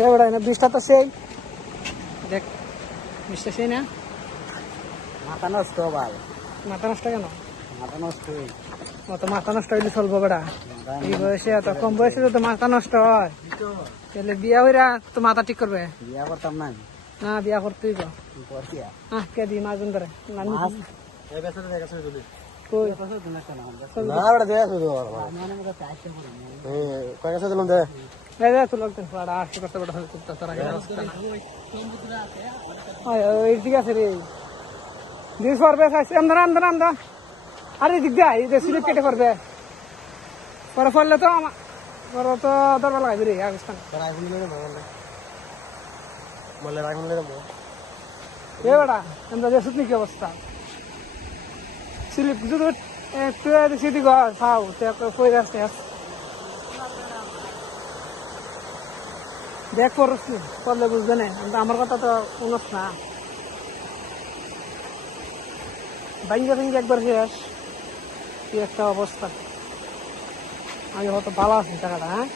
এবারে না বৃষ্টিটা তো সেই দেখ বৃষ্টি সেই না মাথা নষ্ট ভাই, মাথা নষ্ট কেন? মাথা নষ্ট। অত মাথা নষ্ট হইলে চলবো বেড়া? এই বয়সে এত কম বয়সে তো মাথা নষ্ট হয়, তাহলে বিয়া হইরা তো মাথা ঠিক করবে? বিয়া করতাম না না বিয়া করতেই তো করতিয়া কে দি মাছ ধরে মাছ কই না বড় দেয়া শুধু কয় কাছে দিলাম দে এই দে তো লোকজন পড়া আসতে করতে বড় হচ্ছে তারা গেল ওই ঠিক আছে রে দিস করবে আমরা আমরা আমরা আরে দিক দে এই স্লিপ কেটে করবে পরে ফললে তো পরে তো দরবার লাগাবি রে আগুস্তান রাইফুল নিয়ে বল বলে রাইফুল নিয়ে বল এ বেটা আমরা যে সুতনি কি অবস্থা স্লিপ যদি একটু সিটি ঘর খাও তো কই আসতে দেখ করছি করলে বুঝবে না আমার কথা তো শুনস না ভাঙ্গে ভাঙ্গে একবার শেষ কি একটা অবস্থা আমি হয়তো ভালো আছি টাকাটা হ্যাঁ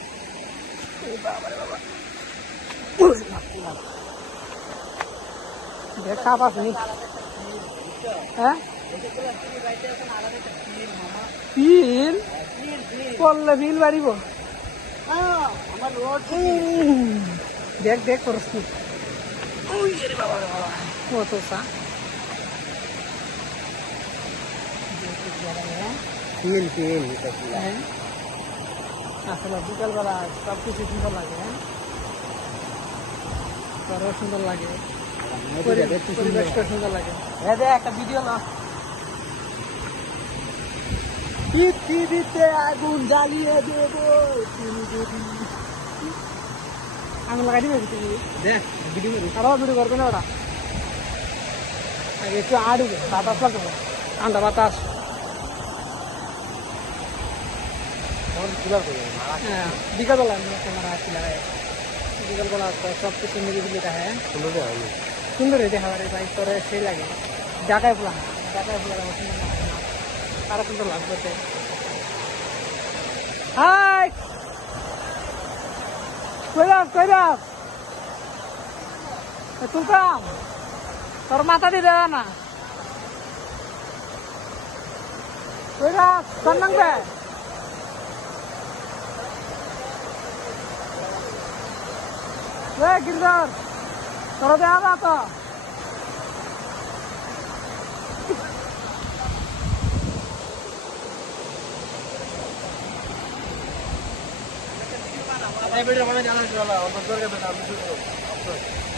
দেখ খাপ আসনি হ্যাঁ বিল করলে বিল বাড়িব দেখ দেখ করছি ফিল ফিল আসলে বিকালবেলা সব কিছু সুন্দর লাগে হ্যাঁ ঘরও সুন্দর লাগে পরিবেশটা সুন্দর লাগে একটা ভিডিও না পৃথিবীতে আগুন জ্বালিয়ে দেব তুমি যদি আগুন লাগাই দিবে পৃথিবী দেখ ভিডিও আরো ভিডিও করবে না ওরা একটু আড়বে বাতাস লাগবে ঠান্ডা বাতাস হ্যাঁ বিকালবেলা ক্যামেরা আসি লাগাই বিকালবেলা সব কিছু মিলিয়ে হ্যাঁ সুন্দর দেখা পারে বাইক করে সেই লাগে ঢাকায় প্লান সুন্দর আরো সুন্দর লাগবে হাই কৈরাস তুলতাম তোর মাথা দিয়ে দেওয়া না কৈরাস সন্নাংবে गिरधर करो दे आवा तो वीडियो बनाने जाना है, चलो हम लोग कर के